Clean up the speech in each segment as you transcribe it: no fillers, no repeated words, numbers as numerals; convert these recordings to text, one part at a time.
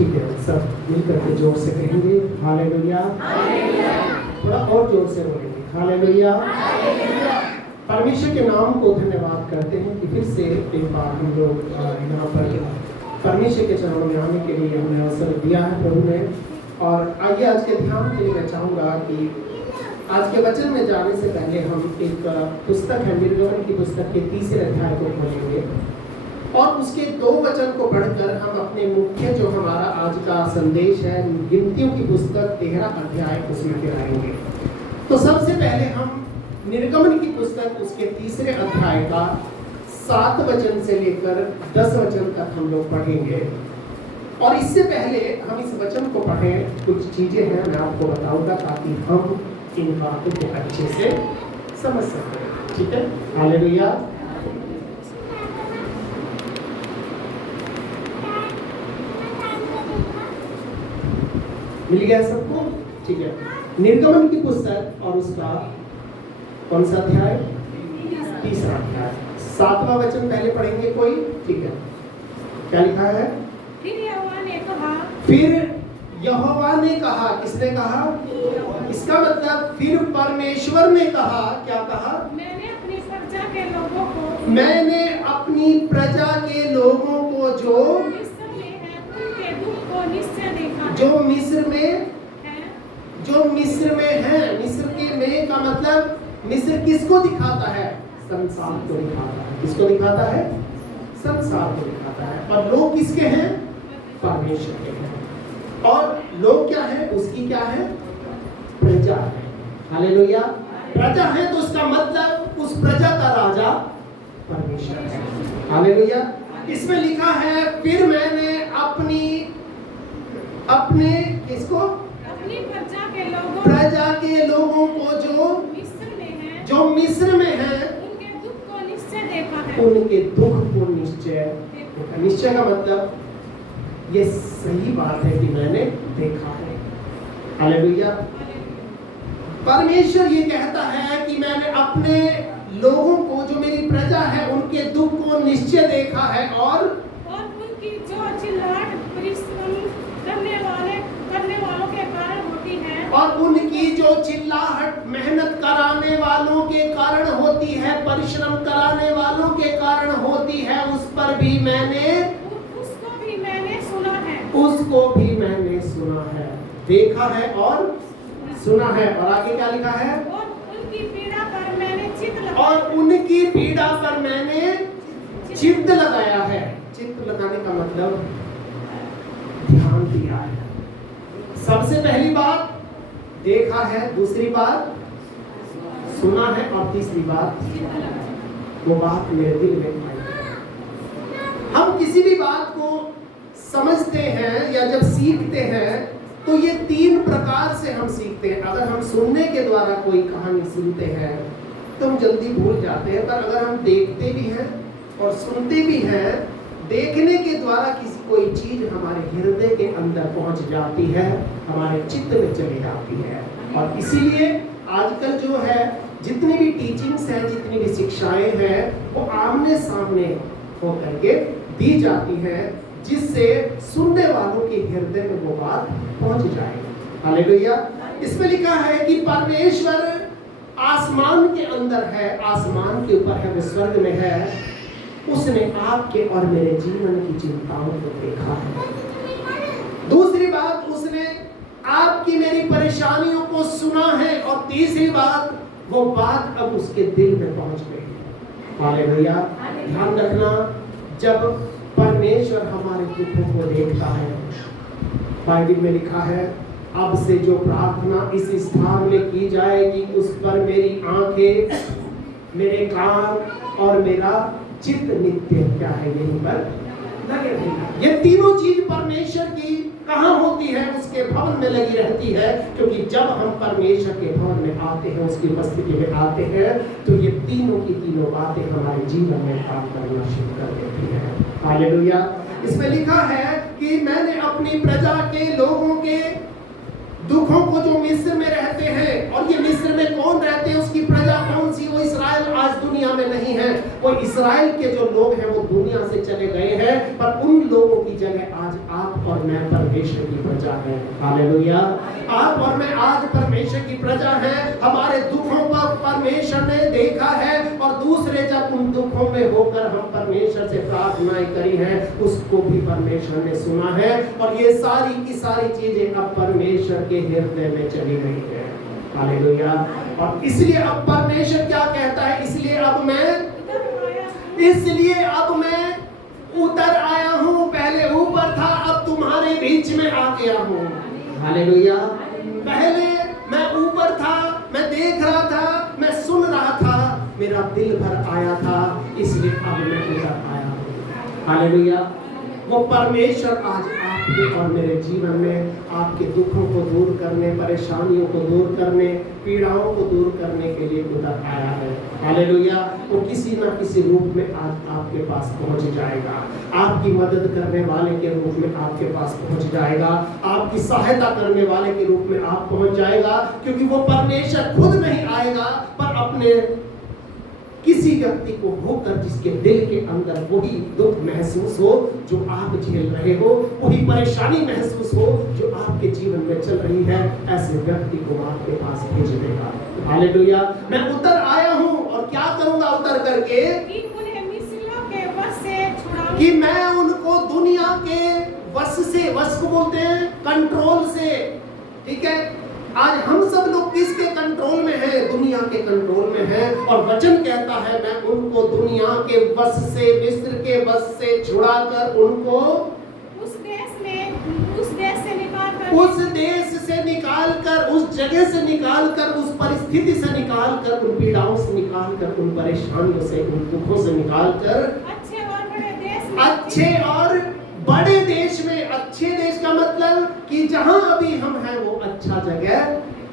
ठीक है, सब मिलकर के जोर से कहेंगे हालेलुया। थोड़ा और जोर से बोलेंगे हालेलुया। परमेश्वर के नाम को धन्यवाद करते हैं कि फिर से एक बार हम लोग यहाँ पर परमेश्वर के चरणों में आने के लिए हमें अवसर दिया है प्रभु ने। और आइए आज के ध्यान के लिए मैं चाहूँगा कि आज के वचन में जाने से पहले हम एक पुस्तक है निर्गमन की पुस्तक के 3 अध्याय को खोलेंगे और उसके 2 वचन को पढ़कर हम अपने मुख्य जो हमारा आज का संदेश है गिनतियों की पुस्तक 13 अध्याय उसमें गिराएंगे। तो सबसे पहले हम निर्गमन की पुस्तक उसके 3 अध्याय का 7 वचन से लेकर 10 वचन तक हम लोग पढ़ेंगे। और इससे पहले हम इस वचन को पढ़ें, कुछ चीजें हैं मैं आपको बताऊंगा ताकि हम इन बातों को अच्छे से समझ सकें। ठीक है, हालेलुया। मिल गया सबको? ठीक है, निर्गमन की पुस्तक और उसका कौन सा अध्याय? 3 अध्याय 7वां वचन पहले पढ़ेंगे कोई? ठीक है, क्या लिखा है? फिर यहोवा ने कहा। किसने कहा? इसका मतलब फिर परमेश्वर ने कहा। क्या कहा? मैंने अपनी प्रजा के लोगों को जो मिस्र में है उनके दुख को निश्चय देखा। जो मिस्र में है, मिस्र के में का मतलब मिस्र किसको दिखाता है? संसार को दिखाता है। किसको दिखाता है? संसार को दिखाता है। और लोग किसके हैं? परमेश्वर के हैं। और लोग क्या है? उसकी क्या है? प्रजा है। हालेलुया। प्रजा है तो उसका मतलब उस प्रजा का राजा परमेश्वर है। हालेलुया। इसमें लिखा है फिर मैंने अपने किसको? अपनी प्रजा के लोगों को जो मिस्र में है उनके दुख को निश्चय देखा है। उनके दुख को निश्चय देखा। निश्चय का मतलब ये सही बात है कि मैंने देखा है। हालेलुया। परमेश्वर ये कहता है कि मैंने अपने लोगों को जो मेरी प्रजा है उनके दुख को निश्चय देखा है और उनकी जो चिल्लाहट परिश्रम करने वालों के कारण होती है। और उनकी जो चिल्लाहट मेहनत कराने वालों के कारण होती है, परिश्रम कराने वालों के कारण होती है, उसको भी मैंने सुना है, देखा है और सुना है। और आगे क्या लिखा है? और उनकी पीड़ा पर मैंने चित्त लगाया है। चित्त लगाने का मतलब ध्यान दिया है। सबसे पहली बात देखा है, दूसरी बात सुना है और तीसरी बात वो बात मेरे दिल में आई। हम किसी भी बात को समझते हैं या जब सीखते हैं तो ये 3 प्रकार से हम सीखते हैं। अगर हम सुनने के द्वारा कोई कहानी सुनते हैं तो हम जल्दी भूल जाते हैं, पर अगर हम देखते भी हैं और सुनते भी हैं, देखने के द्वारा कोई चीज हमारे हृदय के अंदर पहुंच जाती है, हमारे चित्त में चली जाती है। और इसीलिए आजकल जो है जितनी भी टीचिंग्स हैं, जितनी भी शिक्षाएं हैं, वो आमने सामने होकर के दी जाती हैं, जिससे सुनने वालों के हृदय में वो बात पहुंच जाए। हालेलुया। इसमें लिखा है कि परमेश्वर आसमान के अंदर है, आसमान के ऊपर है, वो स्वर्ग में है। उसने आपके और मेरे जीवन की चिंताओं को देखा है। दूसरी बात, उसने आपकी मेरी परेशानियों को सुना है। और तीसरी बात, वो बात अब उसके दिल में पहुंच गई। हालेलुया। ध्यान रखना, जब परमेश्वर हमारे दुखों को देखता है, बाइबल में लिखा है अब से जो प्रार्थना इस स्थान में की जाएगी उस पर मेरी आंखें, मेरे कान और मेरा चित्त नित्य क्या है यहीं पर लगे रहेगा। ये तीनों चीज परमेश्वर की कहाँ होती है? उसके भवन में लगी रहती है। क्योंकि जब हम परमेश्वर के भवन में आते हैं, उसकी उपस्थिति में आते हैं, तो ये तीनों की तीनों बातें हमारे जीवन में काम करना शुरू कर देती है। हालेलुया। इसमें लिखा है कि मैंने अपनी प्रजा के लोगों के दुखों को जो मिस्र में रहते हैं, और ये मिस्र में कौन रहते हैं, उसकी प्रजा कौन सी? वो इस्राएल आज दुनिया में नहीं है। वो इस्राएल के जो लोग हैं वो दुनिया से चले गए हैं, पर उन लोगों की जगह आज आप और मैं परमेश्वर की प्रजा है। हालेलुया। आप और मैं आज परमेश्वर की प्रजा है। हमारे दुखों पर परमेश्वर ने देखा है और दूसरे जब उन दुखों में होकर हम परमेश्वर से प्रार्थनाएं करी है, उसको भी परमेश्वर ने सुना है और ये सारी की सारी चीजें अब परमेश्वर के हृदय में चली गई है। हालेलुया। और इसलिए अब परमेश्वर क्या कहता है, इसलिए अब मैं उतर आया हूँ। पहले ऊपर था, अब तुम्हारे बीच में आ गया हूँ। हालेलुया। पहले मैं ऊपर था, मैं देख रहा था, मैं सुन रहा था, मेरा दिल भर आया था, इसलिए अब मैं उतर आया हूँ। हालेलुया। वो परमेश्वर आज आपके और मेरे जीवन में आपके दुखों को दूर करने, परेशानियों को दूर करने, पीड़ाओं को दूर करने के लिए उतर आया है। हालेलुया। वो किसी ना किसी रूप में आज आपके पास पहुंच जाएगा। आपकी मदद करने वाले के रूप में आपके पास पहुंच जाएगा, आपकी सहायता करने वाले के रूप में आप पहुंच जाएगा, क्योंकि वो परमेश्वर खुद नहीं आएगा, पर अपने किसी व्यक्ति को होकर जिसके दिल के अंदर वही दुख महसूस हो जो आप झेल रहे हो, वही परेशानी महसूस हो जो आपके जीवन में चल रही है, ऐसे व्यक्ति को आपके पास भेज देगा। हालेलुया। मैं उतर आया हूँ और क्या करूंगा उतर करके, कि उन्हें मिस्रियों के वश से छुड़ाऊं, कि मैं उनको दुनिया के वश से, वश को बोलते हैं कंट्रोल से। ठीक है। आज हम सब लोग किसके कंट्रोल में हैं? दुनिया के कंट्रोल में हैं। और वचन कहता है मैं उनको दुनिया के वश से, मिस्र के वश से छुड़ाकर उनको उस देश से निकाल कर, उस जगह से निकाल कर, उस परिस्थिति से निकाल कर, उन पीड़ाओं से निकाल कर, उन परेशानियों से, उन दुखों से निकाल कर अच्छे और बड़े देश में, अच्छे और बड़े देश में। अच्छे देश का मतलब कि जहां अभी हम हैं वो अच्छा जगह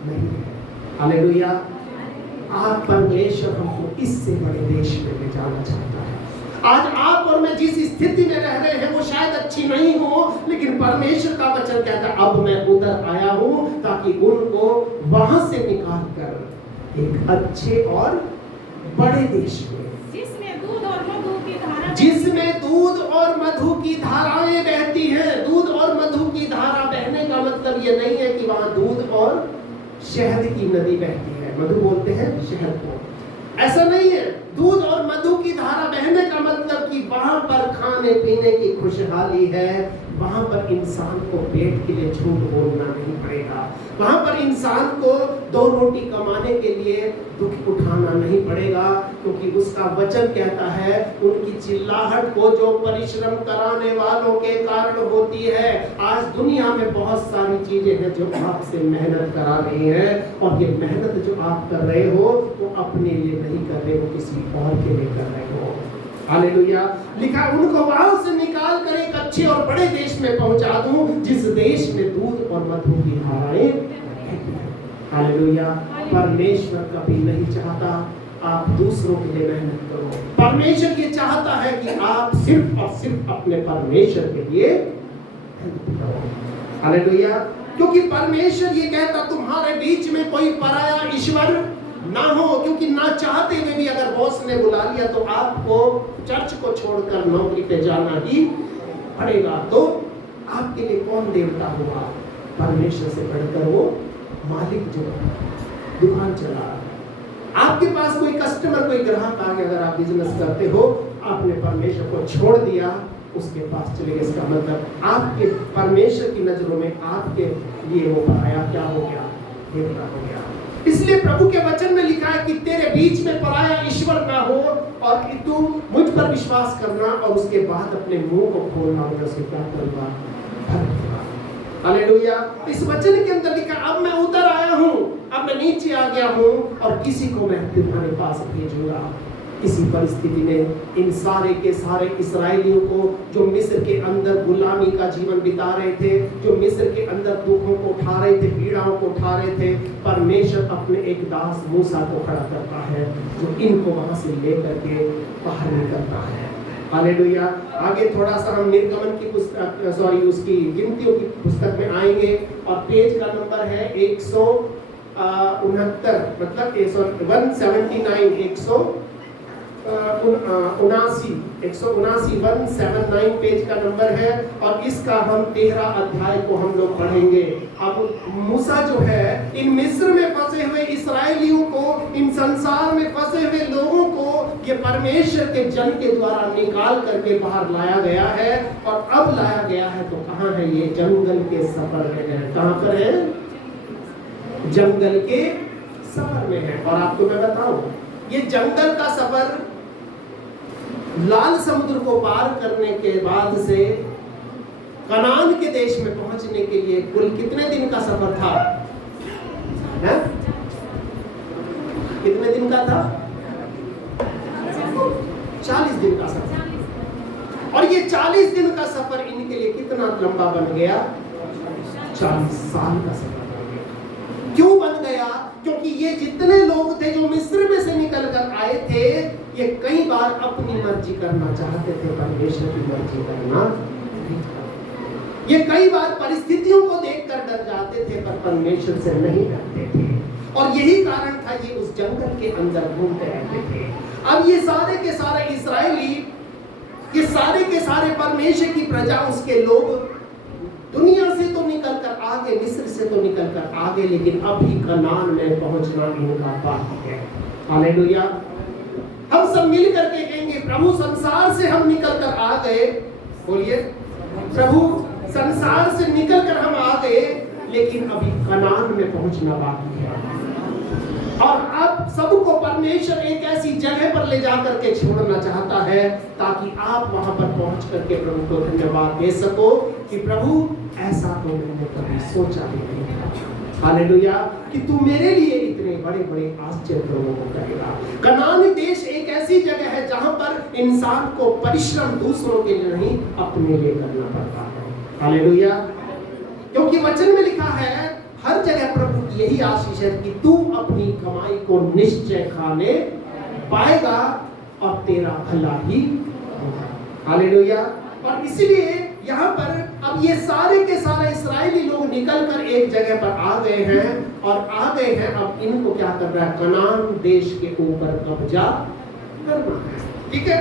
नहीं है। हालेलुया। आज परमेश्वर हमको इससे बड़े देश में ले जाना चाहता है। आज आप और मैं जिस स्थिति में रह रहे हैं वो शायद अच्छी नहीं हो, लेकिन परमेश्वर का वचन कहता है अब मैं उतर आया हूं ताकि उनको वहां से निकाल कर एक अच्छे और बड़े देश में, जिसमें दूध और मधु की धारा, जिसमें दूध और मधु की धाराएं बहती हैं। दूध और मधु की धारा बहने का मतलब ये नहीं है कि वहां दूध और शहद की नदी बहती है। मधु बोलते हैं शहद को, ऐसा नहीं है। दूध और मधु की धारा बहने का मतलब कि वहां पर खाने पीने की खुशहाली है, वहां पर इंसान को पेट के लिए झूठ बोलना नहीं पड़ेगा, वहां पर इंसान को 2 रोटी कमाने के लिए दुख उठाना नहीं पड़ेगा, क्योंकि उसका वचन कहता है उनकी चिल्लाहट को जो परिश्रम कराने वालों के कारण होती है। आज दुनिया में बहुत सारी चीजें हैं जो आपसे मेहनत करा रही हैं, और ये मेहनत जो आप कर रहे हो वो अपने लिए नहीं कर रहे हो, किसी और के लिए कर रहे हो। हालेलुया। लिखा उनको वहां से निकाल कर एक अच्छे और बड़े देश में पहुंचा दूं, जिस देश में दूध और मधु की धाराएं बहती हैं। हालेलुया। परमेश्वर कभी नहीं चाहता आप दूसरों के लिए मेहनत करो। परमेश्वर ये चाहता है कि आप सिर्फ और सिर्फ अपने परमेश्वर के लिए मेहनत करो। हालेलुया। क्योंकि परमेश्वर ये कहता तुम्हारे बीच में कोई पराया ईश्वर ना हो, क्योंकि ना चाहते हुए भी अगर बॉस ने बुला लिया तो आपको चर्च को छोड़कर नौकरी पे जाना ही पड़ेगा। तो आपके लिए कौन देवता हुआ? परमेश्वर से बढ़कर वो मालिक जो दुकान चला रहा है। आपके पास कोई कस्टमर, कोई ग्राहक आ गया, अगर आप बिजनेस करते हो, आपने परमेश्वर को छोड़ दिया, उसके पास चले गए, इसका मतलब आपके परमेश्वर की नजरों में आपके लिए वो पराया क्या हो गया? देवता हो गया। इसलिए प्रभु के वचन में लिखा है कि तेरे बीच में पराया ईश्वर ना हो, और कि तू मुझ पर विश्वास करना और उसके बाद अपने मुंह को खोलना, और उसे क्या करूंगा? हालेलुया। इस वचन के अंदर लिखा अब मैं उतर आया हूं, अब मैं नीचे आ गया हूं और किसी को मैं तुम्हारे पास भेजूंगा। इसी परिस्थिति में इन सारे के सारे इस्राएलियों को जो मिस्र के अंदर गुलामी का जीवन बिता रहे थे, जो मिस्र के अंदर दुखों को उठा रहे थे, पीड़ाओं को उठा रहे थे, परमेश्वर अपने एक दास मूसा को खड़ा करता है जो इनको वहां से लेकर के बाहर निकलता है। हालेलुया। आगे थोड़ा सा हम निर्गमन की पुस्तक, उसकी गिनतियों की पुस्तक में आएंगे और पेज का नंबर है 169, मतलब 179, 179 पेज का नंबर है और इसका हम 13 अध्याय को हम लोग पढ़ेंगे। अब मूसा जो है इन मिस्र में फंसे हुए इस्राएलियों को, इन संसार में फंसे हुए लोगों को ये परमेश्वर के जन के द्वारा निकाल करके बाहर लाया गया है। और अब लाया गया है तो कहाँ है? ये जंगल के सफर में है। कहाँ पर है? जंगल के सफर में है। और आपको मैं बताऊं, ये जंगल का सफर लाल समुद्र को पार करने के बाद से कनान के देश में पहुंचने के लिए कुल कितने दिन का सफर था? है? कितने दिन का था? 40 दिन का सफर। और ये 40 दिन का सफर इनके लिए कितना लंबा बन गया? 40 साल का सफर बन गया। क्यों बन गया? क्योंकि ये जितने लोग थे जो मिस्र में से निकल कर आए थे, ये कई बार अपनी मर्जी करना चाहते थे, परमेश्वर की मर्जी करना नहीं चाहते। ये कई बार परिस्थितियों को देखकर डर जाते थे पर परमेश्वर से नहीं डरते थे। और यही कारण था ये उस जंगल के अंदर घूमते रहते थे। अब ये सारे के सारे इस्राएली, ये सारे के सारे परमेश्वर की प्रजा, उसके लोग दुनिया से तो निकलकर आगे, मिस्र से तो निकलकर आगे, लेकिन अभी कनान में पहुंचना इनका बाकी है। हालेलुया। हम सब मिल करके कहेंगे, प्रभु संसार से हम निकलकर आ गए। बोलिए, प्रभु संसार से निकलकर हम आ गए, लेकिन अभी कनान में पहुंचना बाकी है। और अब सबको परमेश्वर एक ऐसी जगह पर ले जाकर के छोड़ना चाहता है ताकि आप वहां पर पहुंच करके प्रभु को धन्यवाद दे सको कि प्रभु ऐसा तो मैंने कभी सोचा भी नहीं था। हालेलुया, कि तू मेरे लिए इतने बड़े बड़े आश्चर्य प्रभु को करेगा। कनान देश एक ऐसी जगह है जहां पर इंसान को परिश्रम दूसरों के लिए नहीं, अपने लिए करना पड़ता है। हालेलुया, क्योंकि वचन में लिखा है हर जगह प्रभु की यही आशीष है कि तू अपनी कमाई को निश्चय खाने पाएगा और तेरा भला ही होगा। हालेलुया। और इसीलिए यहाँ पर अब ये सारे के सारे इस्राएली लोग निकलकर एक जगह पर आ गए हैं और आ गए हैं। अब इनको क्या कर रहा है? कनान देश के ऊपर कब्जा करना है। ठीक है,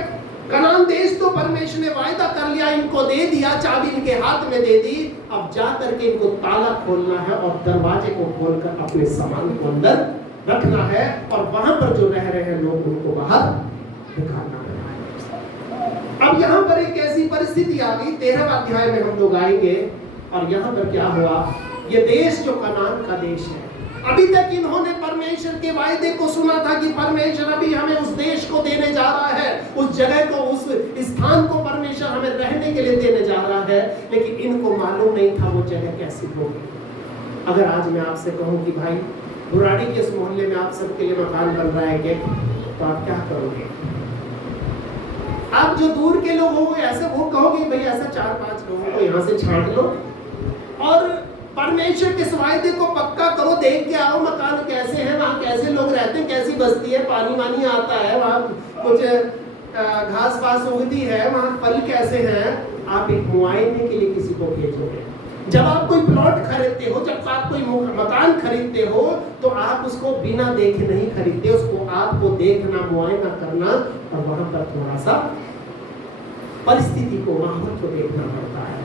कनान देश तो परमेश्वर ने वायदा कर लिया, इनको दे दिया, चाबी इनके हाथ में दे दी। अब जा करके इनको ताला खोलना है और दरवाजे को खोलकर अपने सामान को अंदर रखना है और वहां पर जो रह रहे हैं लोग उनको बाहर निकालना है। अब यहाँ पर एक ऐसी परिस्थिति आ गई, 13वें अध्याय में हम लोग आएंगे और यहाँ पर क्या हुआ? ये देश जो कनान का देश है, अभी तक इन्होंने परमेश्वर के वायदे को सुना था कि परमेश्वर अभी हमें उस देश को देने जा रहा है, उस जगह को, उस स्थान को परमेश्वर हमें रहने के लिए देने जा रहा है, लेकिन इनको मालूम नहीं था वो जगह कैसी होगी। अगर आज मैं आपसे कहूं कि भाई बुराड़ी के इस मोहल्ले में आप सबके लिए मकान बन रहा है, तो आप क्या करोगे? आप जो दूर के लोग होंगे ऐसे वो कहोगे भाई ऐसा 4-5 लोगों को यहाँ से छांट लो और परमेश्वर के वायदे को पक्का करो, देख के आओ मकान कैसे हैं, वहाँ कैसे लोग रहते हैं, कैसी बस्ती है, पानी वानी आता है, वहाँ कुछ घास पास उगती है, वहाँ फल कैसे हैं। आप एक मुआयने के लिए किसी को भेजोगे। जब आप कोई प्लॉट खरीदते हो, जब आप कोई मकान खरीदते हो, तो आप उसको बिना देखे नहीं खरीदते, उसको आपको देखना, मुआयना करना और वहाँ पर थोड़ा सा परिस्थिति को, माहौल को देखना पड़ता है।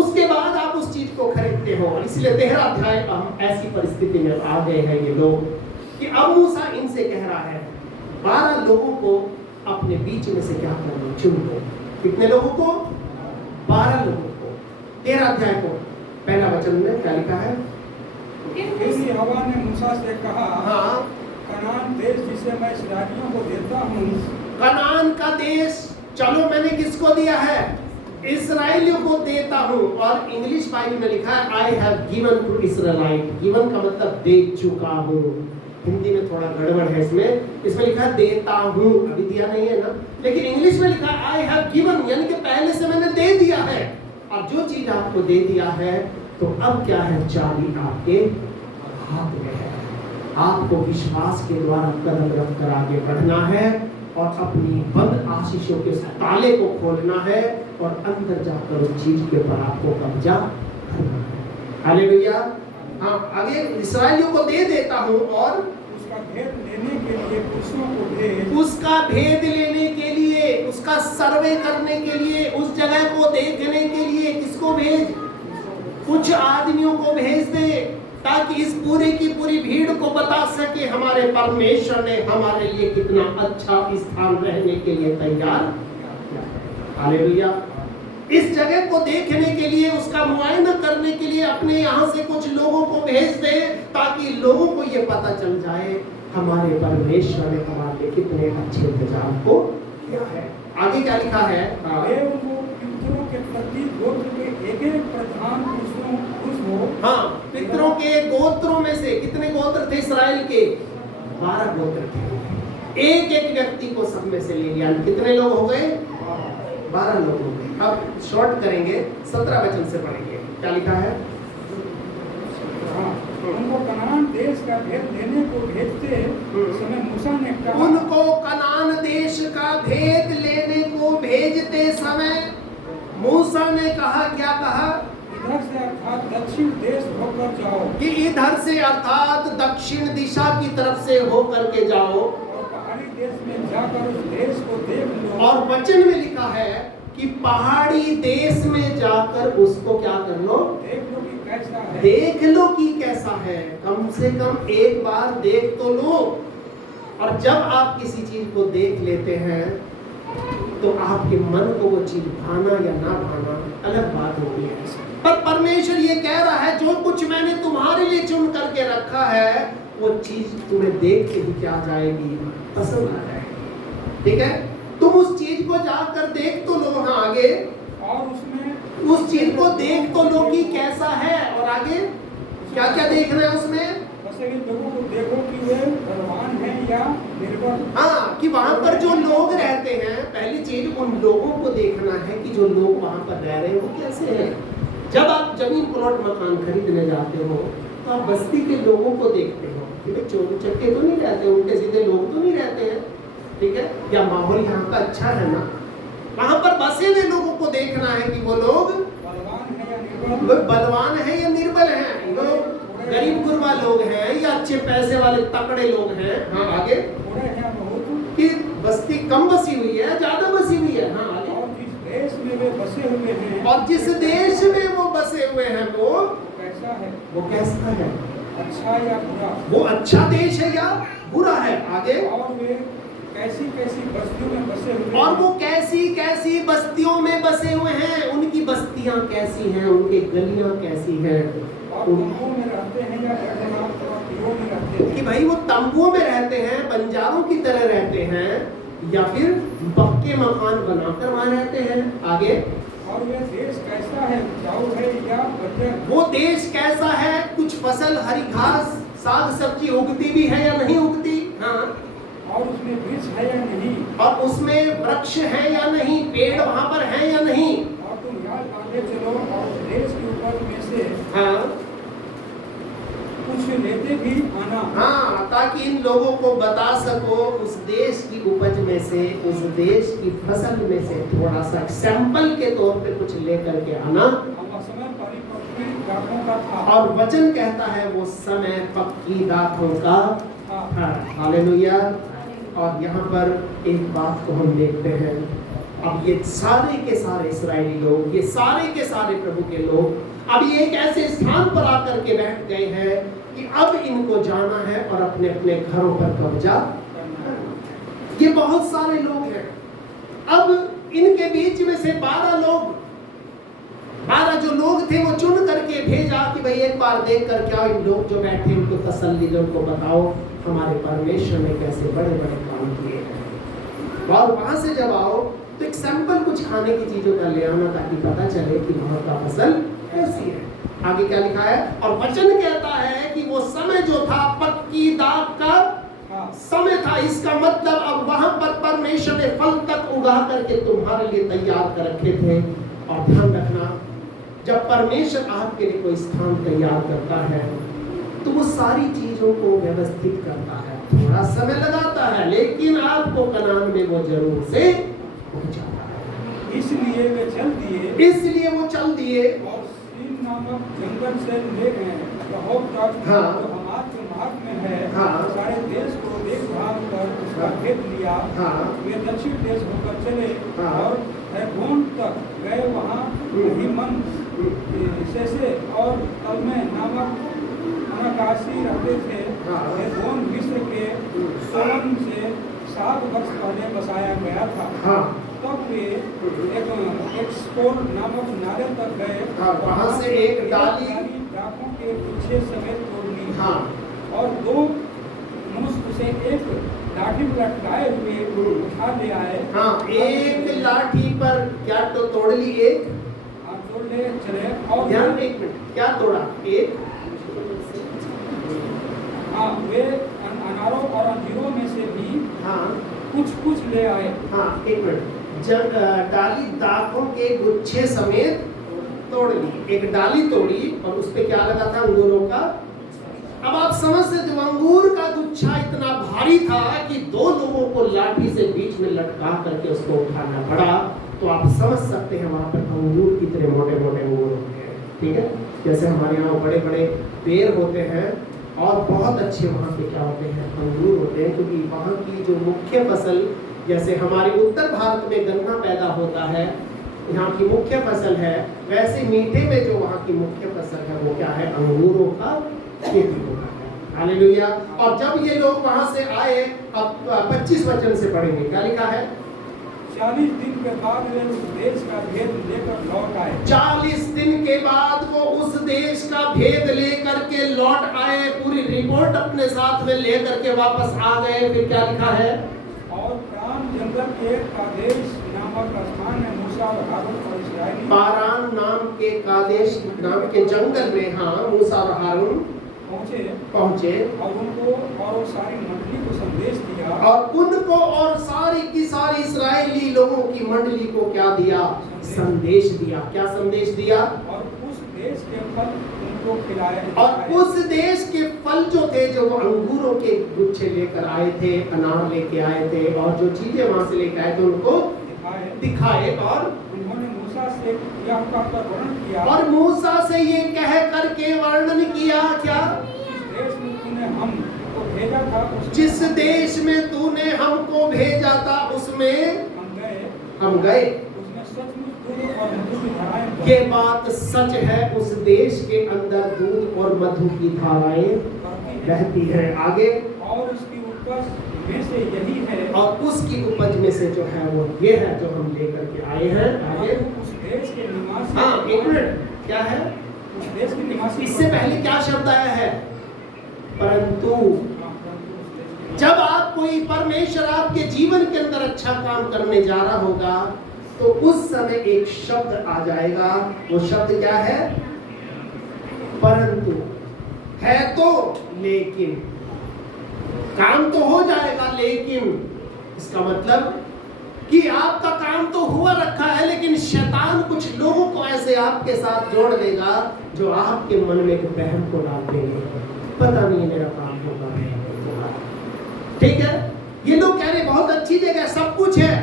उसके बाद आप उस चीज को खरीदते हो। और इसलिए 13 अध्याय हम ऐसी परिस्थिति में आ गए हैं ये लोग कि अब मूसा इनसे कह रहा है 12 लोगों को अपने बीच में से क्या करना, चुन लो। कितने लोगों को? 12 लोगों को। 13 अध्याय को पहला वचन में क्या लिखा है? फिर हवा ने मूसा से कहा, हाँ, कनान देश जिसे मैं इस्राएलियों को देता हूँ। कनान का देश चलो मैंने किसको दिया है? इस्राएलियों को देता हूँ। और इंग्लिश बाइबल में लिखा है I have given to Israelite. Given का मतलब दे चुका हूँ। हिंदी में थोड़ा गड़बड़ है, इसमें लिखा है देता हूँ, अभी दिया नहीं है ना, लेकिन इंग्लिश में लिखा है आई हैव गिवन, यानी कि पहले से मैंने दे दिया है। और जो चीज आपको दे दिया है तो अब क्या है? चाबी आपके हाथ में है। आपको विश्वास के द्वारा कदम रखकर आगे बढ़ना है और अपनी बंद आशीषों के ताले को खोलना है और अंदर जाकर उस चीज के ऊपर आपको कब्जा करना है। हालेलुया। हाँ, आगे इस्राएलियों को दे देता हूँ और उसका भेद लेने के लिए पुरुषों को भेज। उसका भेद लेने उसका सर्वे करने के लिए, उस जगह को देखने के लिए किसको भेज, कुछ आदमियों को भेज दे, ताकि इस पूरी की पूरी भीड़ को बता सके हमारे परमेश्वर ने हमारे लिए कितना अच्छा स्थान रहने के लिए तैयार किया है। हालेलुया। इस जगह को देखने के लिए, उसका मुआयना करने के लिए अपने यहाँ से कुछ लोगों को भेज दे, ताकि लोगों को ये पता चल जाए हमारे परमेश्वर ने हमारे लिए कितने अच्छे इंतजाम को किया है। आगे क्या लिखा है? पितरों के प्रति गोत्र के एक प्रधान पुरुष हो। हाँ, पितरों के गोत्रों में से कितने गोत्र थे इस्राएल के? 12 गोत्र थे। एक एक व्यक्ति को सब में से ले लिया। कितने लोग हो गए? 12 लोग हो गए। अब शॉर्ट करेंगे, 17 वचन से पढ़ेंगे। क्या लिखा है? उनको कनान देश का भेद लेने को भेजते समय मूसा ने कहा, उनको कनान देश का भेद लेने को भेजते समय मूसा ने कहा, क्या कहा? इधर से अर्थात दक्षिण देश होकर जाओ, कि इधर से अर्थात दक्षिण दिशा की तरफ से होकर के जाओ और पहाड़ी देश में जाकर उस देश को देख लो। और वचन में लिखा है कि पहाड़ी देश में जाकर उसको क्या कर लो? देख लो कि कैसा है। देख लो कि कैसा है। कम से कम एक बार देख तो लो। और जब आप किसी चीज को देख लेते हैं तो आपके मन को वो चीज भाना या ना भाना अलग बात होती है। पर परमेश्वर ये कह रहा है, जो कुछ मैंने तुम्हारे लिए चुन करके रखा है वो चीज तुम्हें देख के ही क्या जाएगी? पसंद आ जाएगी। ठीक है, तुम उस चीज को जाकर देख तो लो। हाँ, आगे। और उसमें उस चीज को देख तो लो कि कैसा है। और आगे क्या क्या देखना है उसमें? बस इन लोगों को देखो कि वे बलवान हैं या निर्बल। हाँ, कि वहां पर जो लोग रहते हैं, पहली चीज उन लोगों को देखना है कि जो लोग वहां पर रह रहे हैं वो कैसे हैं। जब आप जमीन प्लॉट मकान खरीदने जाते हो तो आप बस्ती के लोगों को देखते हो कि भाई चोर चक्के तो नहीं रहते, उल्टे सीधे लोग तो नहीं रहते हैं। ठीक है, या माहौल यहाँ का अच्छा है ना। वहां पर बसे हुए लोगों को देखना है कि वो लोग बलवान है या निर्बल है, लोग गरीब गुरबा लोग हैं या अच्छे पैसे वाले तकड़े लोग हैं। हाँ, आगे। कि बस्ती कम बसी हुई है, ज्यादा बसी हुई है। हाँ, आगे। और जिस देश में वे बसे हुए हैं, और जिस देश में वो बसे हुए हैं वो कैसा है? वो कैसा है? अच्छा या बुरा? वो अच्छा देश है या बुरा है? आगे। और वे कैसी कैसी बस्तियों में बसे हुए और हैं, वो कैसी कैसी बस्तियों में बसे हुए हैं, उनकी बस्तियां कैसी हैं, उनके गलियां कैसी हैं। और तंबुओं में रहते हैं या तंबुओं में रहते हैं। कि भाई वो तंबुओं में रहते हैं, बंजारों की तरह रहते हैं, या फिर पक्के मकान बनाकर वहां रहते हैं। आगे। और वे देश कैसा है? उपजाऊ है या बंजर? वो देश कैसा है? कुछ फसल, हरी घास, साग सब्जी उगती भी है या नहीं उगती? हाँ। और उसमें वृक्ष है या नहीं? और उसमें वृक्ष है या नहीं, पेड़ वहां पर है या नहीं? और तुम याद आगे चलो और उस देश के ऊपर में से हाँ, कुछ लेते भी आना। हाँ, ताकि इन लोगों को बता सको उस देश की उपज में से, उस देश की फसल में से थोड़ा सा सैंपल के तौर पे कुछ लेकर के आना। समय परिपक्व दाखों का था। और वचन कहता है वो समय पक्की दाखों का था। हालेलुया। और यहाँ पर एक बात को हम देखते हैं, अब ये सारे के सारे इस्राएली लोग, ये सारे के सारे प्रभु के लोग अब ये एक ऐसे स्थान पर आकर के बैठ गए हैं कि अब इनको जाना है और अपने अपने घरों पर कब्जा। ये बहुत सारे लोग हैं। अब इनके बीच में से 12 जो लोग थे वो चुन करके भेजा कि भाई एक बार देख कर क्या इन लोग जो बैठे इनको तसल्ली दो, उनको बताओ हमारे परमेश्वर ने कैसे बड़े बड़े काम किए हैं। और वहां से जब आओ तो एक सैंपल कुछ खाने की चीजों का ले आना, ताकि पता चले कि वहां का फसल कैसी है। आगे क्या लिखा है? और वचन कहता है कि वो समय जो था पक्की दाख का समय था। इसका मतलब अब वहां पर परमेश्वर ने फल तक उगा करके तुम्हारे लिए तैयार कर रखे थे। और ध्यान रखना, जब परमेश्वर आपके लिए कोई स्थान तैयार करता है तो वो सारी चीजों को व्यवस्थित करता है। थोड़ा समय लगाता है, लेकिन आपको कनान में वो जरूर से पहुंचाता है। इसलिए वे चल दिए, इसलिए वो चल दिए और सीन जीव नामक जंगल से ले रहोब तक हाँ। जो हमाद के मार्ग में है, हाँ। सारे देश को देखभाल कर उसका भेद लिया। हाँ। वे दक्षिण देश होकर चले हाँ। और हेब्रोन तक गए। वहाँ हिमन शेशे और तलमे नामक अनाकाशी रहते थे। हाँ। हेब्रोन मिस्र के सोलन से 7 वर्ष पहले बसाया गया था। हाँ। तब वे एक स्कोर नामक नारे तक गए। हाँ, वहाँ से एक डाली डाकों के गुच्छे समेत तोड़ ली। हाँ। और 2 मनुष्य उसे एक लाठी पर लटकाए हुए उठा ले आए। हाँ, एक लाठी पर क्या तो तोड़ ली, एक तोड़ ले चले। और ध्यान एक मिनट, क्या तोड़ा? एक हाँ, वे अनारों और अंजीरों में से भी हाँ कुछ ले आए। हाँ, एक मिनट। जब डाली दाखों के गुच्छे समेत तोड़ ली, एक डाली तोड़ी और उस पे क्या लगा था? अंगूरों का। अब आप समझ सकते हो, अंगूर का गुच्छा इतना भारी था कि 2 लोगों को लाठी से बीच में लटका करके उसको उठाना पड़ा। तो आप समझ सकते हैं वहां पर अंगूर कितने मोटे मोटे अंगूर होते हैं। ठीक है, जैसे हमारे यहाँ बड़े बड़े पेड़ होते हैं और बहुत अच्छे वहाँ पे क्या होते हैं? अंगूर होते हैं, क्योंकि वहाँ की जो मुख्य फसल, जैसे हमारे उत्तर भारत में गन्ना पैदा होता है, यहाँ की मुख्य फसल है, वैसे मीठे में जो वहाँ की मुख्य फसल है वो क्या है? अंगूरों का खेती होता है। हालेलुया। और जब ये लोग वहाँ से आए, अब 25 वचन से पढ़ेंगे, क्या लिखा है? 40 दिन के बाद वे उस देश का भेद लेकर लौट आए। 40 दिन के बाद वो उस देश का भेद लेकर के लौट आए, पूरी रिपोर्ट अपने साथ में लेकर के वापस आ गए। फिर क्या लिखा है? और प्राण जंगल के कादेश नामक स्थान में मूसा और हारून और इस्राएली पारान नाम के कादेश नाम के जंगल में, हाँ, मूसा और हारून पहुंचे और उनको और वो सारी मंडली को संदेश दिया। और उनको और सारी की सारी इस्राएली लोगों की मंडली को क्या दिया? संदेश दिया। क्या संदेश दिया? और उस देश के फल उनको खिलाए। और उस देश के फल जो थे, जो वो अंगूरों के गुच्छे लेकर आए थे, अनार लेके आए थे, और जो चीजें वहां से लेकर आए थे उनको दिखाए। और उन्होंने मूसा से यह कहकर वर्णन किया, और मूसा से ये कह करके वर्णन किया, क्या? जिस देश में तूने हमको भेजा था, जिस देश में तूने हमको भेजा था उसमें हम गए। उसमें सचमुच दूध और मधु की धाराएं ये बात सच है, उस देश के अंदर दूध और मधु की धाराएं बहती हैं। आगे, और उसकी उपज में से यही है, और उसकी उपज में से जो है वो ये है जो हम लेकर के आए हैं। आगे, उस देश के निवासी। हाँ, एक मिनट, क्या है? उस देश के निवासी। इससे पहले क्या शब्द आया है? परंतु। जब आप कोई परमेश्वर आपके जीवन के अंदर अच्छा काम करने जा रहा होगा तो उस समय एक शब्द आ जाएगा। वो शब्द क्या है? परंतु। है तो लेकिन, काम तो हो जाएगा लेकिन, इसका मतलब कि आपका काम तो हुआ रखा है, लेकिन शैतान कुछ लोगों को ऐसे आपके साथ जोड़ देगा जो आपके मन में एक वहम को डाल देंगे, पता नहीं मेरा काम होगा। ठीक है, ये लोग कह रहे बहुत अच्छी जगह सब कुछ है,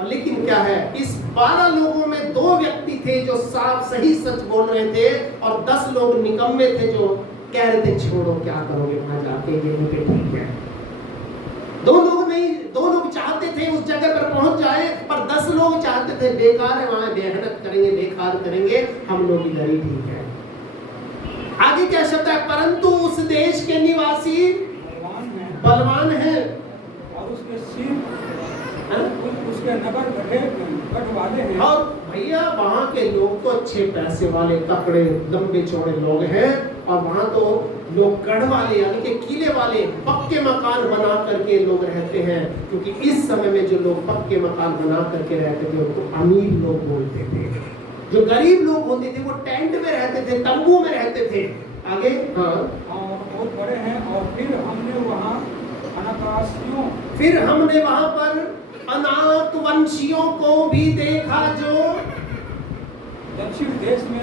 और लेकिन क्या है? इस 12 लोगों में 2 व्यक्ति थे जो साफ सही सच बोल रहे थे, और 10 लोग निकम्मे थे जो कह रहे थे छोड़ो, क्या करोगे वहां जाके, ये मुझे ठीक है। 2 लोग नहीं, 2 लोग चाहते थे उस जगह पर पहुंच जाए, पर 10 लोग चाहते थे बेकार है, वहां मेहनत करेंगे, बेकार करेंगे, हम लोग इधर ही ठीक है। आगे क्या शब्द है? परंतु उस देश के निवासी बलवान है और उसके सिर, उसके नगर गढ़ वाले हैं। और भैया वहाँ के लोग तो अच्छे पैसे वाले, तकड़े, लंबे चौड़े लोग हैं, और वहाँ तो लोग गढ़ वाले यानी कि किले वाले पक्के मकान बना करके लोग रहते हैं, क्योंकि इस समय में जो लोग पक्के मकान बना करके रहते थे उनको अमीर लोग बोलते थे। जो गरीब लोग होते थे वो टेंट में रहते थे, तंबू में रहते थे। आगे, हाँ, बहुत बड़े हैं। और फिर हमने वहाँ अनाकाशियों, फिर हमने वहाँ पर अनाथ वंशियों को भी देखा जो दक्षिण देश में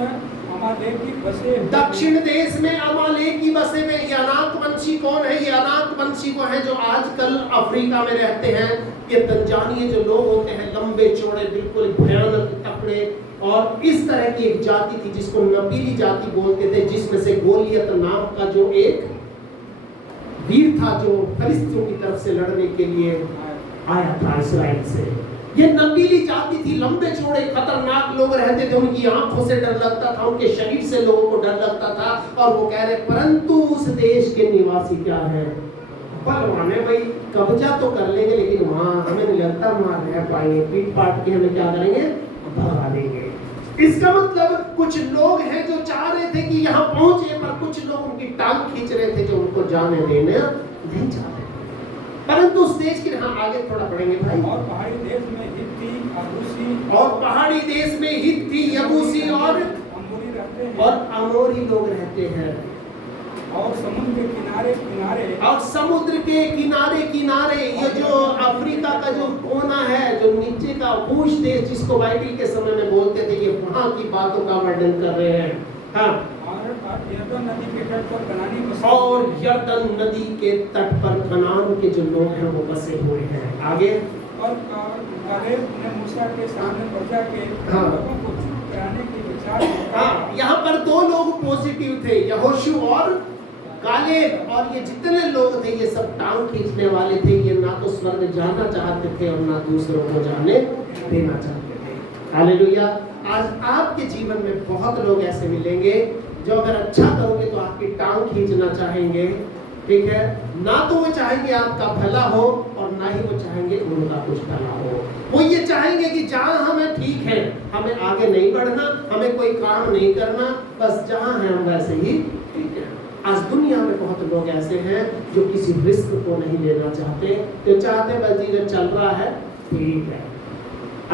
अमालेकी बसे हुए दक्षिण देश में अमालेकी बसे में। ये अनाकवंशी कौन है? ये अनाकवंशी वो है जो आजकल अफ्रीका में रहते हैं। ये तंजानिया जो लोग होते हैं, लंबे चौड़े, बिल्कुल भयानक तकड़े, और इस तरह की एक जाति थी जिसको नबीली जाति बोलते थे, जिसमें से गोलियत नाम का जो एक वीर था जो फिलिस्तीनियों की तरफ से लड़ने के लिए आया था इस्राएल से। ये नबीली जाति थी, लंबे चौड़े खतरनाक लोग रहते थे, उनकी आंखों से डर लगता था, उनके शरीर से लोगों को डर लगता था। और वो कह रहे परंतु उस देश के निवासी क्या है? बलवान है भाई, कब्जा तो कर लेंगे लेकिन वहां हमें नहीं लगता वहां रह पाएंगे, पीट पाट के हमें क्या करेंगे? भगा देंगे। इसका मतलब कुछ लोग हैं जो चाह रहे थे कि यहाँ पहुंचे, पर कुछ लोग उनकी टांग खींच रहे थे जो उनको जाने देने नहीं चाहते। परंतु उस देश के यहाँ आगे थोड़ा बढ़ेंगे भाई। और पहाड़ी देश में हित्ती, अबूसी, और पहाड़ी देश में हित्ती, यबूसी और अमोरी रहते हैं, और अमोरी लोग रहते हैं। और समुद्र के किनारे किनारे, और समुद्र के किनारे किनारे, ये जो अफ्रीका का जो कोना है, जो नीचे का पूछ देश जिसको बाइबल के समय में बोलते थे, ये वहां की बातों का वर्णन कर रहे हैं। हाँ, और यरदन नदी के तट पर कनानी बसे, और यरदन नदी के तट पर कनान के जो लोग हैं वो बसे हुए हैं। आगे, और कालेब ने मूसा के सामने प्रजा के हाँ। लोगों को चुप कराने के विचार हाँ, यहाँ पर दो लोग पॉजिटिव थे, यहोशू और कालेब। और ये जितने लोग थे ये सब टांग खींचने वाले थे। ये ना तो स्वर्ग जाना चाहते थे और ना दूसरों को जाने देना चाहते थे। हालेलुया। आज आपके जीवन में बहुत लोग ऐसे मिलेंगे जो अगर अच्छा करोगे तो आपकी टांग खींचना चाहेंगे, ठीक है? ना तो वो चाहेंगे आपका भला हो और ना ही वो चाहेंगे उनका कुछ भला हो। वो ये चाहेंगे कि जहाँ हमें ठीक है, हमें आगे नहीं बढ़ना, हमें कोई काम नहीं करना, बस जहाँ है हम वैसे ही ठीक है। आज दुनिया में बहुत लोग ऐसे हैं जो किसी रिस्क को नहीं लेना चाहते, जो चाहते बस जीवन चल रहा है ठीक है,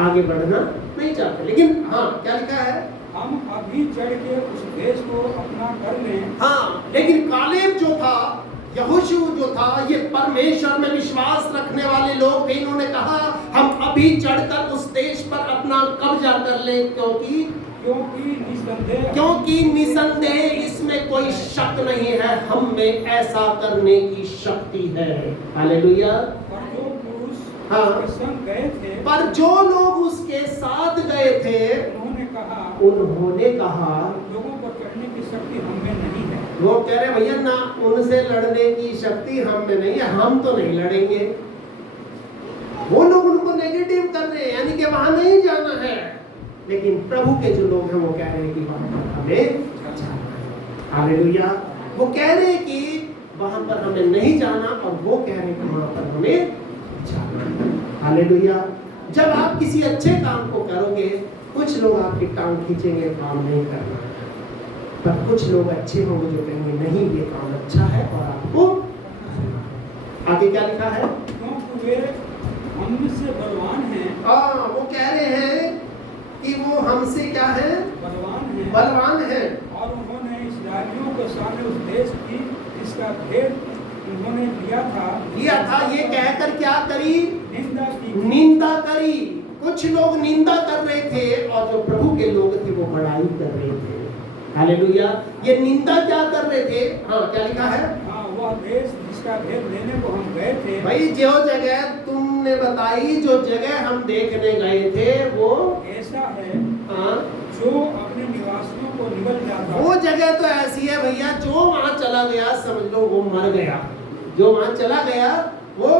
आगे बढ़ना नहीं चाहते। लेकिन हाँ, क्या लिखा है? हम अभी चढ़ के उस देश को अपना कर लें। हाँ, लेकिन कालेब जो था, यहोशू जो था, ये परमेश्वर में विश्वास रखने वाले लोग थे। इन्होंने कहा हम अभी चढ़कर उस देश पर अपना कब्जा कर लें, क्योंकि निसंदेह इसमें कोई शक नहीं है, हम में ऐसा करने की शक्ति है। हालेलुया। और जो पुरुष हाँ। उसके संग गए थे, पर जो लोग उसके साथ गए थे उन्होंने कहा लोगों पर चढ़ने की शक्ति हम में नहीं है। वो कह रहे भैया ना उनसे लड़ने की शक्ति हम में नहीं है, हम तो नहीं लड़ेंगे। वो लोग उनको नेगेटिव कर रहे हैं, यानी कि वहां नहीं जाना है। लेकिन प्रभु के जो लोग हैं वो कह रहे हैं कि वहां पर हमें जाना है। हालेलुया। वो कह रहे हैं कि वहां पर हमें नहीं जाना, और वो कह रहे हैं कि वहां पर हमें जाना है। हालेलुया। जब आप किसी अच्छे काम को करोगे, कुछ लोग आपकी टांग खींचेंगे, काम नहीं करना है, पर कुछ लोग अच्छे होंगे जो कहेंगे नहीं ये काम अच्छा है और आपको। आगे क्या लिखा है? क्योंकि वे हमसे बलवान हैं। हाँ, वो कह रहे हैं कि वो हमसे क्या है? बलवान है। और उन्होंने इस्राएलियों के सामने उस देश की इसका भेद उन्होंने लिया था। ये कहकर क्या करी? निंदा करी। कुछ लोग निंदा कर रहे थे और जो प्रभु के लोग थे वो बड़ाई कर रहे थे। हालेलुया। ये निंदा क्या कर रहे थे? हाँ, क्या लिखा है? हाँ, वह देश जिसका भेद लेने को हम गए थे। भाई जो जगह तुमने बताई, जो जगह हम देखने गए थे वो ऐसा है हाँ, जो अपने निवासियों को निगल जाता। वो जगह तो ऐसी है भैया, जो वहां चला गया समझ लो वो मर गया। जो वहां चला गया वो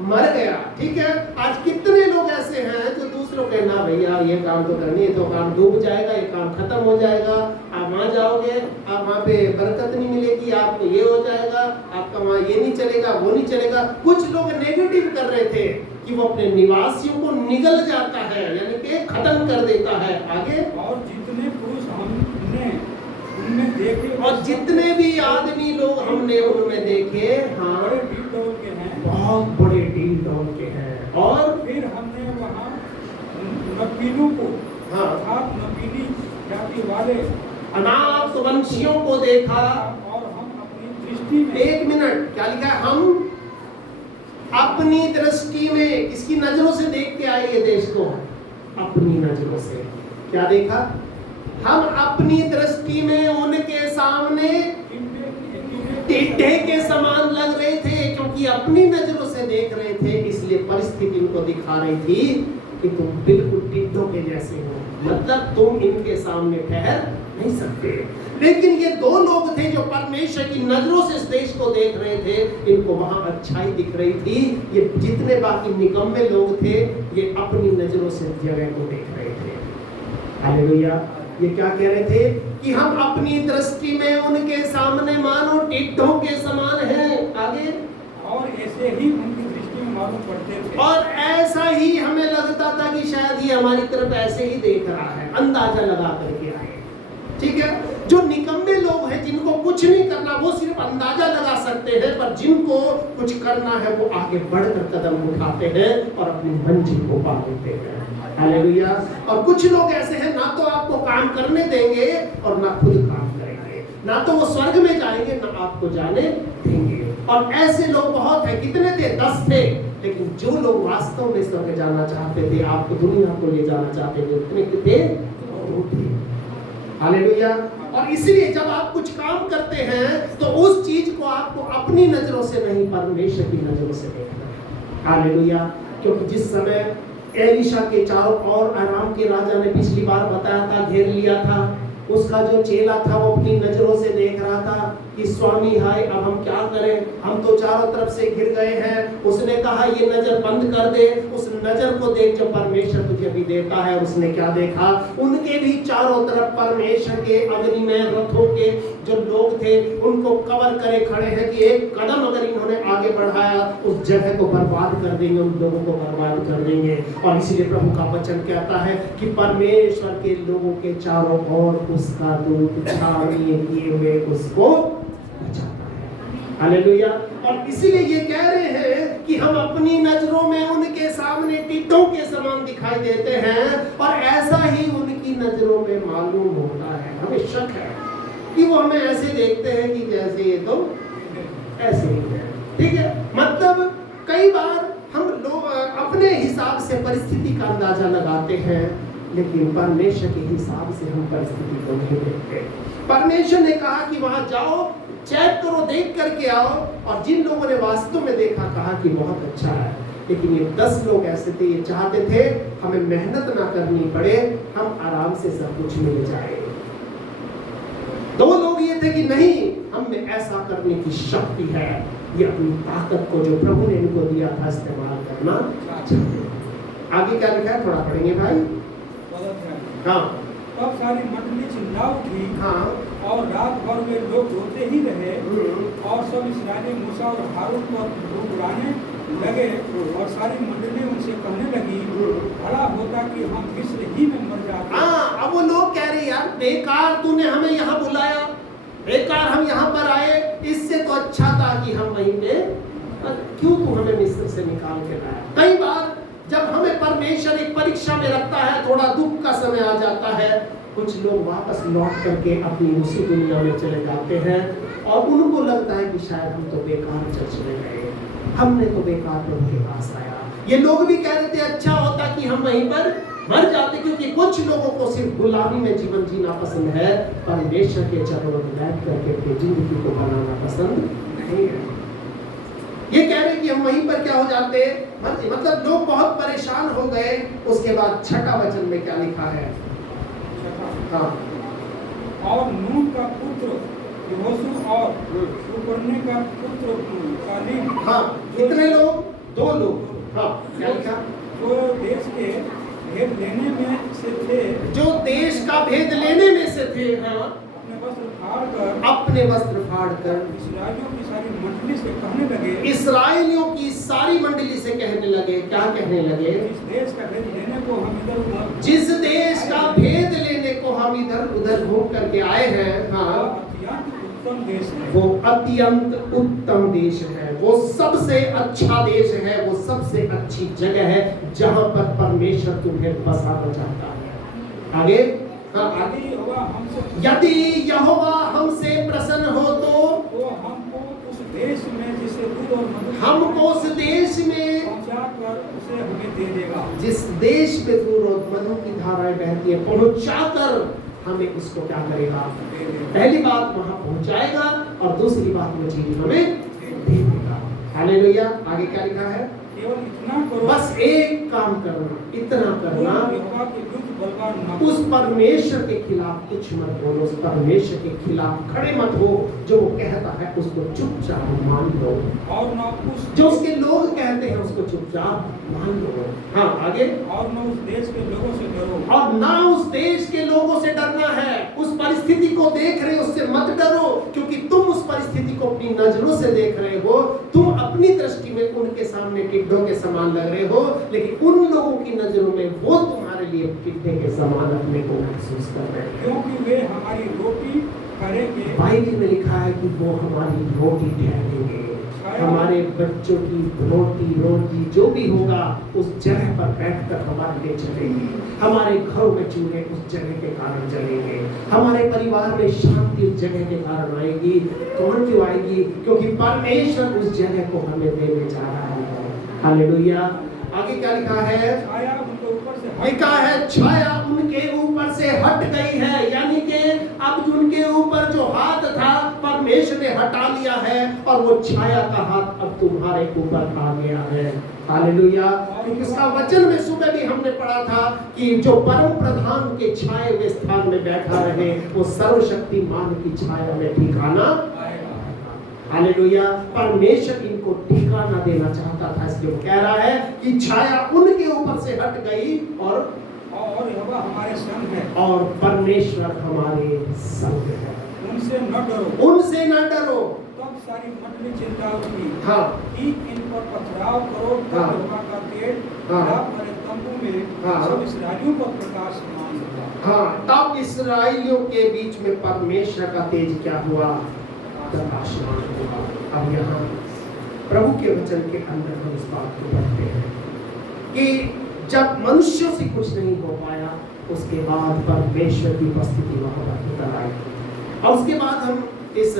मर गया। ठीक है। आज कितने लोग ऐसे हैं जो दूसरों के ना भैया ये काम तो करनी है, तो काम डूब जाएगा, ये काम खत्म हो जाएगा, आप वहां जाओगे, आप वहां पे बरकत नहीं मिलेगी, आपको ये हो जाएगा, आपका वहां ये नहीं चलेगा, वो नहीं चलेगा। कुछ लोग नेगेटिव कर रहे थे कि वो अपने निवासियों को निगल जाता है, यानी कि खत्म कर देता है। आगे, और जितने पुरुष हमने उनमें देखे, और जितने भी आदमी लोग हमने उनमें देखे, हाँ, बड़े डील डॉल के हैं, बहुत बड़े डील डॉल के हैं। और फिर हमने वहाँ नबीनों को, हाँ, अर्थात नबीनी जाति वाले अनाथ वंशियों को देखा। और हम अपनी दृष्टि में, एक मिनट, क्या लिखा है? हम अपनी दृष्टि में, किसकी नजरों से देख के आए ये देश को? अपनी नजरों से। क्या देखा? हम अपनी दृष्टि में उनके सामने टिड्डे के समान लग रहे थे, क्योंकि अपनी नजरों से देख रहे थे, इसलिए परिस्थिति उनको दिखा रही थी कि तुम बिल्कुल टिड्डों के जैसे हो, मतलब तुम इनके सामने ठहर नहीं सकते। लेकिन ये दो लोग थे जो परमेश्वर की नजरों से इस देश को देख रहे थे, इनको वहां अच्छाई दिख रही थी। ये जितने बाकी निकम्मे लोग थे, ये अपनी नजरों से जगह को देख रहे थे। हालेलुया। ये क्या कह रहे थे कि हम अपनी दृष्टि में उनके सामने मानो टिड्डों के समान हैं। आगे, और ऐसे ही उनकी दृष्टि में मालूम पड़ते थे, और ऐसा ही हमें लगता था कि शायद ये हमारी तरफ ऐसे ही देख रहा है, अंदाजा लगा करके आए। ठीक है, जो निकम्मे लोग हैं, जिनको कुछ नहीं करना, वो सिर्फ अंदाजा लगा सकते हैं, पर जिनको कुछ करना है वो आगे बढ़कर कदम उठाते हैं और अपनी मंजिल को पा लेते हैं। हालेलुया। और कुछ लोग ऐसे हैं, ना तो आपको काम करने देंगे और ना खुद काम करेंगे, ना तो वो स्वर्ग में जाएंगे ना आपको जाने देंगे। और ऐसे लोग बहुत हैं। कितने थे? 10 थे। लेकिन जो लोग वास्तव में स्वर्ग जाना चाहते थे, आपको दुनिया को ले जाना चाहते थे, उतने थे 2 थे। हालेलुया। और इसलिए जब आप कुछ काम करते हैं तो उस चीज को आपको अपनी नजरों से नहीं, परमेश्वर की नजरों से देखना है। हालेलुया। क्योंकि जिस समय एलीशा के चारों ओर आराम के राजा ने पिछली बार बताया था, घेर लिया था, उसका जो चेला था वो अपनी नजरों से देख रहा था कि स्वामी हाय, अब हम क्या करें, हम तो चारों तरफ से घिर गए हैं। उसने कहा ये नजर बंद कर दे, उस नजर को देख जो परमेश्वर तुझे भी देता है। उसने क्या देखा? उनके भी चारों तरफ परमेश्वर के अग्निमय रथों के जो लोग थे, उनको कवर करे खड़े हैं कि एक कदम अगर इन्होंने आगे बढ़ाया, उस जगह को बर्बाद कर देंगे, उन लोगों को बर्बाद कर देंगे। और इसीलिए प्रभु का वचन कहता है कि परमेश्वर के लोगों के चारों ओर उसका दूत छावनी किए हुए उसको बचाता है। हालेलुया। और इसीलिए ये कह रहे हैं कि हम अपनी नजरों में उनके सामने टिड्डों के समान दिखाई देते हैं, और ऐसा ही उनकी नजरों में मालूम होता है। हमें शक है कि वो हमें ऐसे देखते हैं कि जैसे ये तो ऐसे ही है। ठीक है, मतलब कई बार हम लोग अपने हिसाब से परिस्थिति का अंदाजा लगाते हैं, लेकिन परमेश्वर के हिसाब से हम परिस्थिति को नहीं देखते। परमेश्वर ने कहा कि वहां जाओ, चेक करो, देख करके आओ। और जिन लोगों ने वास्तव में देखा, कहा कि बहुत अच्छा है। लेकिन ये 10 लोग ऐसे थे, ये चाहते थे हमें मेहनत ना करनी पड़े, हम आराम से सब कुछ मिल जाए। 2 लोग ये थे कि नहीं, हमें ऐसा करने की शक्ति है, ये अपनी ताकत को जो प्रभु ने इनको दिया था इस्तेमाल करना चाहते। आगे क्या लिखा है, थोड़ा पढ़ेंगे भाई। हाँ। तब सारी मंडली चिल्ला उठी। हाँ। और रात भर वे लोग रोते ही रहे, और सब इस्राएली मूसा और हारून को बुलाने लगे। और सारी मंडली उनसे कहने लगी, भला होता कि हम मिस्र ही में मर जाते। हाँ, अब वो लोग कह रहे यार, बेकार तूने हमें यहाँ बुलाया, बेकार हम यहाँ पर आए, इससे तो अच्छा था कि हम वहीं पे, क्यों तू हमें मिस्र से निकाल के लाया। कई बार जब हमें परमेश्वर एक परीक्षा में रखता है, थोड़ा दुख का समय आ जाता है, कुछ लोग वापस लौट करके अपनी उसी दुनिया में चले जाते हैं, और उनको लगता है कि शायद हम तो बेकार चर्च में गए, हमने तो बेकार प्रभु के पास आया। ये लोग भी कह रहे थे अच्छा होता कि हम वहीं पर मर जाते, क्योंकि कुछ लोगों को सिर्फ गुलामी में जीवन जीना पसंद है, परमेश्वर के चरणों में बैठ करके अपनी जिंदगी को बनाना पसंद नहीं है। ये कह रहे कि हम वहीं पर क्या हो जाते, मतलब लोग बहुत परेशान हो गए। उसके बाद 6ठा वचन में क्या लिखा है? हाँ। और नून का पुत्र यहोशू और सुपर्ने का पुत्र कालीब। हाँ, कितने लोग? 2 लोग। हाँ, क्या लिखा? जो देश के भेद लेने में से थे, जो देश का भेद लेने में से थे। हाँ। अपने वस्त्र फाड़ कर इस्राएलियों की सारी मंडली से कहने लगे, इस्राएलियों की सारी मंडली से कहने लगे, क्या कहने लगे? जिस देश का भेद लेने को हम इधर उधर, जिस देश का भेद लेने को हम इधर उधर घूम करके आए हैं, हाँ, अत्यंत उत्तम देश है। वो अत्यंत उत्तम देश है, वो सबसे अच्छा देश है, वो सबसे अच्छी जगह है जहाँ पर परमेश्वर तुम्हें बसाना चाहता है। आगे, यदि यहोवा हमसे प्रसन्न हो तो हमको उस देश में जिसे दूध और मधु, हमको उस देश में पहुंचाकर उसे हमें दे देगा। जिस देश में दूध और मधु की धाराएं बहती है, पहुंचाकर हमें उसको क्या करेगा? पहली बात वहां पहुंचाएगा और दूसरी बात वो चीज हमें दे देगा। हालेलुया। आगे क्या लिखा है? केवल इतना करो, बस एक काम करना, इतना करना, यहोवा के विरुद्ध बलवान न उस परमेश्वर के खिलाफ कुछ मत बोलो, उस परमेश्वर के खिलाफ खड़े मत हो। जो वो कहता है उसको चुपचाप मान लो, और न उस जो उसके लोग कहते हैं उसको चुपचाप मान लो। हाँ आगे। और न उस देश के लोगों से डरो, और ना उस देश के लोगों से डरना है। उस परिस्थिति को देख रहे हो उससे मत डरो, क्योंकि तुम उस परिस्थिति को अपनी नजरों से देख रहे हो। तुम अपनी दृष्टि में उनके सामने टिड्डों के समान लग रहे हो, लेकिन उन लोगों की नजरों में वो तुम्हारे लिए टिड्डे के समान अपने को महसूस कर रहे हैं, क्योंकि वे हमारी रोटी करेंगे। बाइबल में लिखा है कि वो हमारी रोटी ठहरेंगे। हमारे बच्चों की रोटी जो भी होगा उस जगह पर बैठकर हमारे लिए चलेगी। हमारे घरों में चूल्हे उस जगह के कारण जलेंगे। हमारे परिवार में शांति उस जगह के कारण आएगी। कौन क्यों आएगी? क्योंकि परमेश्वर उस जगह को हमें देने जा रहा है। हालेलुया। आगे क्या लिखा है? छाया उनके ऊपर से लिखा है छाया उनके ऊपर से हट गई है, यानी कि अब उनके ऊपर जो हाथ था परमेश्वर ने हटा लिया है और वो छाया का हाथ अब तुम्हारे ऊपर आ गया है। हालेलुया। इसका वचन में सुबह भी हमने पढ़ा था कि जो परम प्रधान के छाए हुए स्थान में बैठा रहे वो सर्वशक्तिमान की छाया में ठिकाना। हालेलुया। परमेश्वर इनको ठिकाना देना चाहता था, इसलिए वो कह रहा है कि छाया उनके ऊपर से हट गई और यहोवा हमारे संग है, और परमेश्वर हमारे संग है। उनसे न डरो, उनसे न डरो। तब सारी मंडली चिंता की हाँ कि इन पर पथराव करो। तब हाँ। यहोवा का तेज हाँ। रात भरे तंबू में हाँ। सब इस्राएलियों पर प्रकाशमान हुआ। हाँ, तब इस्राएलियों के बीच में परमेश्वर का तेज क्या हुआ? प्रकाशमान हुआ। अब यहाँ प्रभु के वचन के अंदर हम इस बात को पढ़ते हैं कि जब मनुष्यों से कुछ नहीं हो पाया उसके बाद परमेश्वर की उपस्थिति वहां पर निकल आई। और उसके बाद हम इस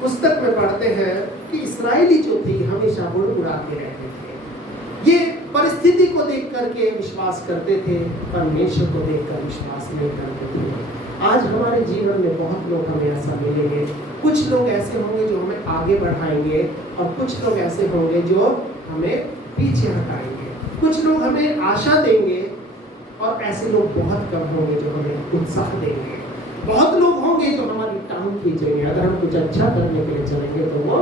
पुस्तक में पढ़ते हैं कि इस्राएली जो थी हमेशा बुड़बुड़ाते रहते थे। ये परिस्थिति को देख करके विश्वास करते थे, परमेश्वर को देखकर विश्वास नहीं करते थे। आज हमारे जीवन में बहुत लोग हमें ऐसा मिलेंगे। कुछ लोग ऐसे होंगे जो हमें आगे बढ़ाएंगे और कुछ लोग ऐसे होंगे जो हमें पीछे हटाएंगे। कुछ लोग हमें आशा देंगे और ऐसे लोग बहुत कम होंगे जो हमें उत्साह देंगे। बहुत लोग होंगे जो हमारी टांग खींचेंगे। अगर हम कुछ अच्छा करने के लिए चलेंगे तो वो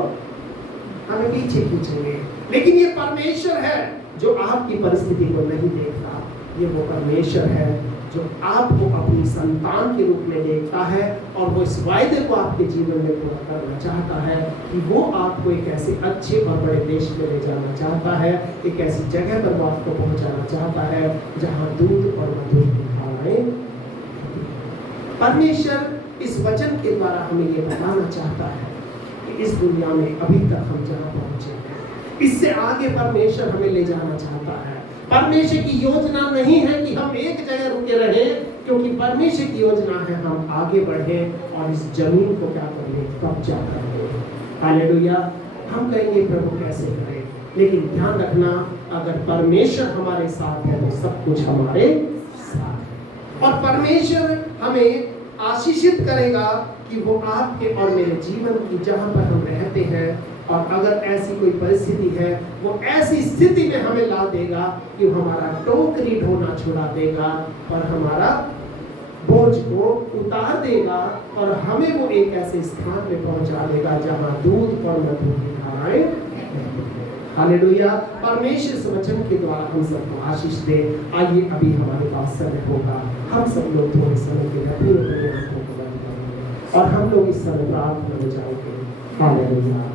हमें पीछे खींचेंगे। लेकिन ये परमेश्वर है जो आपकी परिस्थिति को नहीं देखता। ये वो परमेश्वर है जो आपको अपनी संतान के रूप में देखता है और वो इस वायदे को आपके जीवन में पूरा करना चाहता है कि वो आपको एक ऐसे अच्छे और बड़े देश में ले जाना चाहता है। एक ऐसी जगह पर वो आपको पहुंचाना चाहता है जहां दूध और मधुर की धाराएं। परमेश्वर इस वचन के द्वारा हमें ये बताना चाहता है कि इस दुनिया में अभी तक हम जहाँ पहुंचे हैं इससे आगे परमेश्वर हमें ले जाना चाहता है। परमेश्वर की योजना नहीं है कि हम एक जगह रुके रहे, क्योंकि परमेश्वर की योजना है हम आगे बढ़े और इस जमीन को क्या कर लें? कब्जा कर लें। हालेलुया। हम कहेंगे प्रभु कैसे करें, लेकिन ध्यान रखना अगर परमेश्वर हमारे साथ है तो सब कुछ हमारे साथ है। और परमेश्वर हमें आशीषित करेगा कि वो आपके और मेरे जीवन की जहाँ पर हम रहते हैं, और अगर ऐसी कोई परिस्थिति है वो ऐसी स्थिति में हमें ला देगा कि हमारा टोकरी ढोना छुड़ा देगा और हमारा बोझ को उतार देगा और हमें वो एक ऐसे स्थान पे पहुंचा देगा जहां दूध और मधु की धाराएं। हालेलुया। परमेश्वर इस वचन के द्वारा हम सबको आशीष दे। आइए अभी हमारे पास समय होगा, हम सब लोग थोड़े समय के लिए अपनी आंखों को बंद करेंगे और हम लोग इस समय प्रार्थना में जाएंगे। हालेलुया।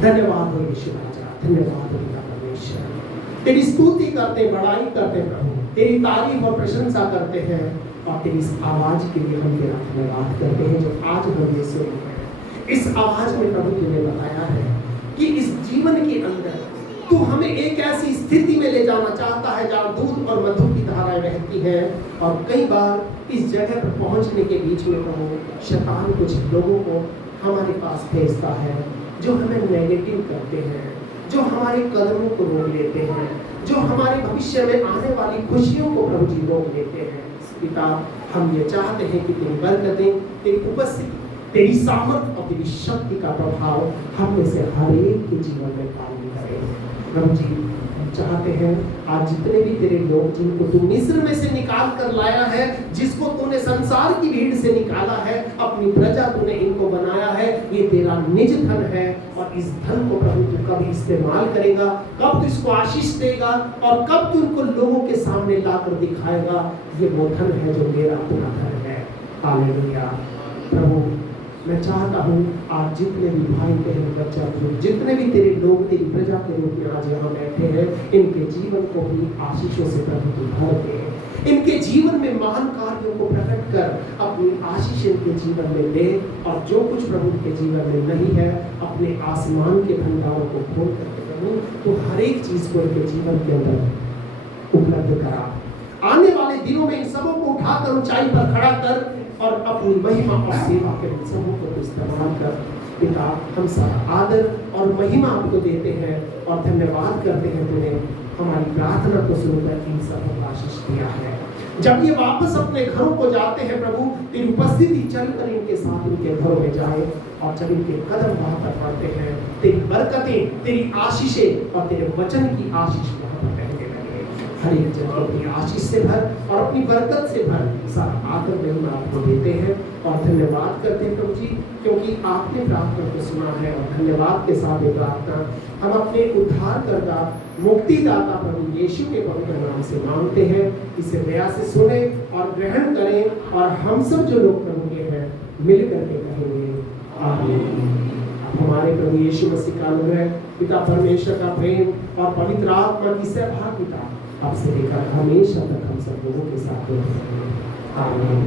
धन्यवाद हो यीशु राजा, धन्यवाद हो पिता परमेश्वर। तेरी स्तुति करते, बड़ाई करते प्रभु, तेरी तारीफ और प्रशंसा करते हैं और तेरी इस आवाज के लिए हम तेरा धन्यवाद करते हैं जो आज हम ये सुन रहे हैं। इस आवाज में प्रभु तुमने बताया है कि इस जीवन के अंदर तू हमें एक ऐसी स्थिति में ले जाना चाहता है जहाँ दूध और मधु की धाराएं रहती है। और कई बार इस जगह पर पहुंचने के बीच में प्रभु शैतान कुछ लोगों को हमारे पास भेजता है जो हमें नेगेटिव करते हैं, जो हमारे कदमों को रोक लेते हैं, जो हमारे भविष्य में आने वाली खुशियों को प्रभु जी रोक लेते हैं। पिता हम ये चाहते हैं कि तेरी बरकतें, तेरी उपस्थिति, तेरी सामर्थ और तेरी शक्ति का प्रभाव हम में से हर एक के जीवन में काम करे। प्रभु जी, हम चाहते हैं आज जितने भी तेरे लोग जिनको तू मिस्र में से निकाल कर लाया है, जिसको तूने संसार की भीड़ से निकाला है, अपनी प्रजा तूने इनको बनाया है, ये तेरा निज धन है। और इस धन को प्रभु तू कब इस्तेमाल करेगा, कब तू इसको आशीष देगा और कब तू इनको लोगों के सामने लाकर दिखाएगा, ये वो धन है जो मेरा पूरा धन है। हालेलुया। प्रभु मैं चाहता हूँ आज जितने भी भाई बहन बच्चा जितने भी तेरे लोग तेरी प्रजा के रूप में आज यहाँ बैठे हैं, इनके जीवन को भी आशीषों से प्रभु तू भर दे। इनके जीवन में महान कार्यों को प्रकट कर अपनी आशीष इनके जीवन में दे। और जो कुछ प्रभु के जीवन में नहीं है, अपने आसमान के भंडारों को खोल करके प्रभु तो हर एक चीज को इनके जीवन के अंदर उपलब्ध करा। आने वाले दिनों में इन सबों को उठाकर ऊंचाई पर खड़ा कर और अपनी महिमा और सेवा के उत्सवों को इस्तेमाल कर। पिता, हम सब आदर और महिमा आपको देते हैं और धन्यवाद करते हैं, तूने हमारी प्रार्थना को सुनकर इन सबों को आशीष दिया है। जब ये वापस अपने घरों को जाते हैं प्रभु, तेरी उपस्थिति चलकर इनके साथ इनके घरों में जाए। और जब इनके कदम वहां पर पड़ते हैं, तेरी बरकतें, तेरी आशीषें और तेरे वचन की आशीष वहां पर रहने लगे। हर एक जन को अपनी आशीष से भर और अपनी बरकत से भर। सब आकर में हम आपको देते हैं और धन्यवाद करते हैं प्रभु जी, क्योंकि आपने प्रार्थना को सुना है। और धन्यवाद के साथ ये प्रार्थना हम अपने उद्धारकर्ता मुक्तिदाता प्रभु यीशु के पवित्र नाम से मांगते हैं। इसे दया से सुने और ग्रहण करें। और हम सब जो लोग प्रभु के हैं मिल करके कहेंगे आमीन। हमारे प्रभु यीशु मसीह का अनुग्रह, पिता परमेश्वर का प्रेम और पवित्र आत्मा की सहभागिता अब से लेकर हमेशा तक हम सब लोगों के साथ रहे। आमीन।